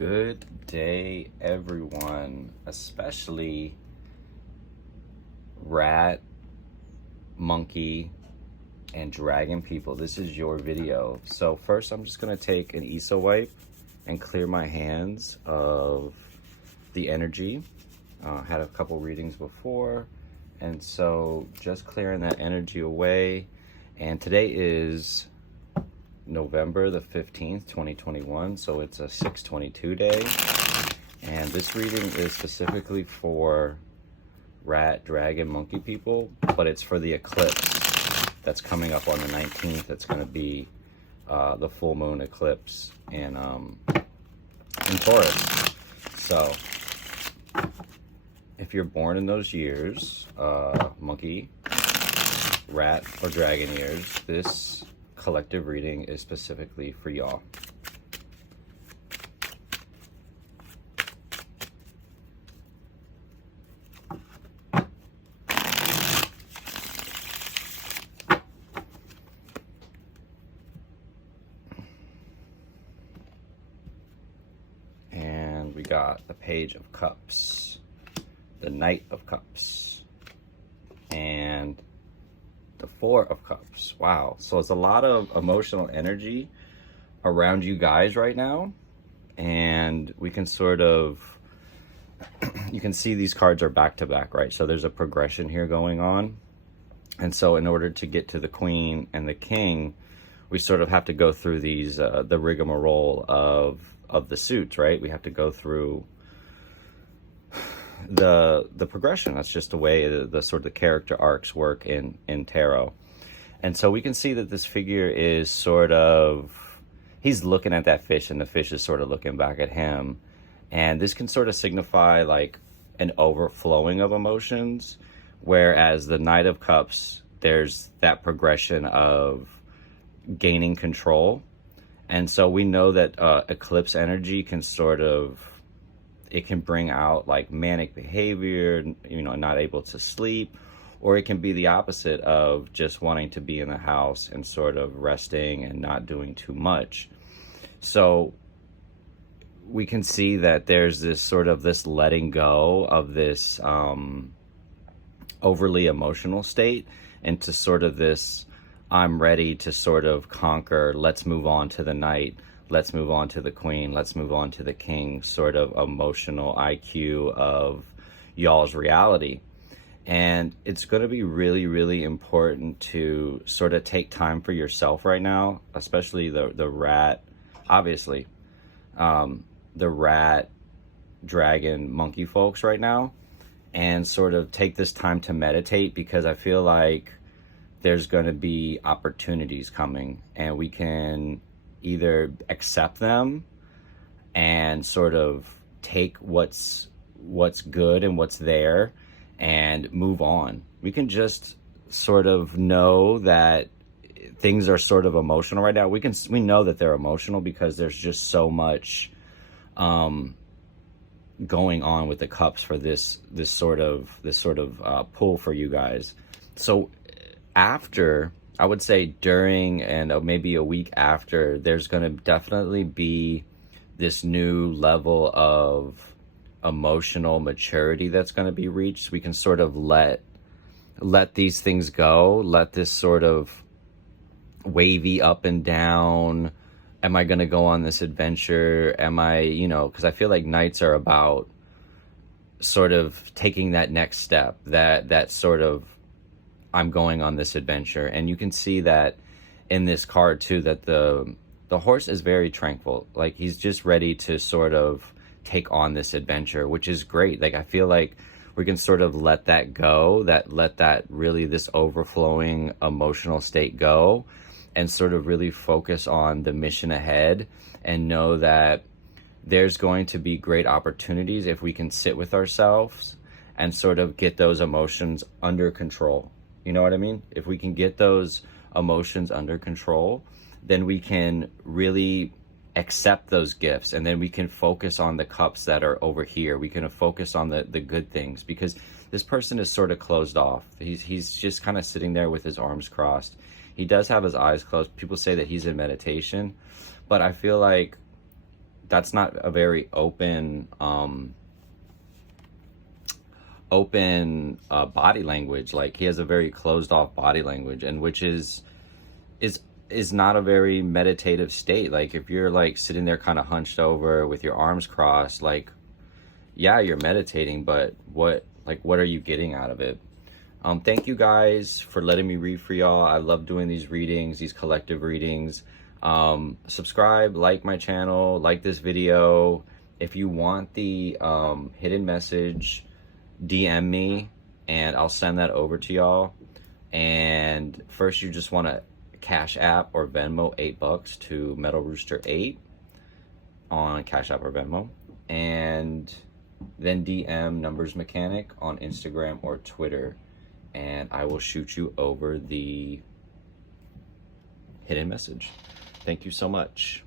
Good day, everyone, especially rat, monkey, and dragon people. This is your video. So first, I'm just gonna take an ESO wipe and clear my hands of the energy. Had a couple readings before, and so just clearing that energy away. And today is November the 15th, 2021, so it's a 6/22 day. And this reading is specifically for rat, dragon, monkey people, but it's for the eclipse that's coming up on the 19th. It's going to be the full moon eclipse in Taurus. So if you're born in those years, monkey, rat, or dragon years, this collective reading is specifically for y'all. And we got the Page of Cups, the Knight of Cups, and the Four of Cups. Wow. So it's a lot of emotional energy around you guys right now. And we can sort of, you can see these cards are back to back, right? So there's a progression here going on. And so in order to get to the Queen and the King, we sort of have to go through these, the rigmarole of the suits, right? We have to go through the progression. That's just the way the sort of the character arcs work in tarot. And so we can see that this figure is sort of, he's looking at that fish and the fish is sort of looking back at him. And this can sort of signify like an overflowing of emotions, whereas the Knight of Cups, there's that progression of gaining control. And so we know that eclipse energy can sort of, it can bring out like manic behavior, you know, not able to sleep, or it can be the opposite of just wanting to be in the house and sort of resting and not doing too much. So we can see that there's this sort of this letting go of this overly emotional state into sort of this, I'm ready to sort of conquer, let's move on to the Knight, let's move on to the Queen, let's move on to the King, sort of emotional IQ of y'all's reality. And it's going to be really, really important to sort of take time for yourself right now, especially the rat, obviously, the rat, dragon, monkey folks right now, and sort of take this time to meditate, because I feel like there's going to be opportunities coming, and we can either accept them and sort of take what's good and what's there and move on. We can just sort of know that things are sort of emotional right now. We know that they're emotional because there's just so much going on with the cups for this sort of pull for you guys. So after, I would say during and maybe a week after, there's going to definitely be this new level of emotional maturity that's going to be reached. We can sort of let these things go, let this sort of wavy up and down. Am I going to go on this adventure? Am I, you know, because I feel like nights are about sort of taking that next step, that sort of, I'm going on this adventure. And you can see that in this card too, that the horse is very tranquil. Like he's just ready to sort of take on this adventure, which is great. Like I feel like we can sort of let that go, let that really this overflowing emotional state go, and sort of really focus on the mission ahead and know that there's going to be great opportunities if we can sit with ourselves and sort of get those emotions under control. You know what I mean? If we can get those emotions under control, then we can really accept those gifts, and then we can focus on the cups that are over here. We can focus on the good things, because this person is sort of closed off. He's just kind of sitting there with his arms crossed. He does have his eyes closed. People say that he's in meditation, but I feel like that's not a very open body language. Like, he has a very closed off body language, and which is is not a very meditative state. Like, if you're like sitting there kind of hunched over with your arms crossed, like, yeah, you're meditating, but what are you getting out of it? Thank you guys for letting me read for y'all. I love doing these readings, these collective readings. Subscribe, like my channel, like this video. If you want the hidden message, DM me and I'll send that over to y'all. And first, you just want to Cash App or Venmo $8 to Metal Rooster 8 on Cash App or Venmo, and then DM Numbers Mechanic on Instagram or Twitter, and I will shoot you over the hidden message. Thank you so much.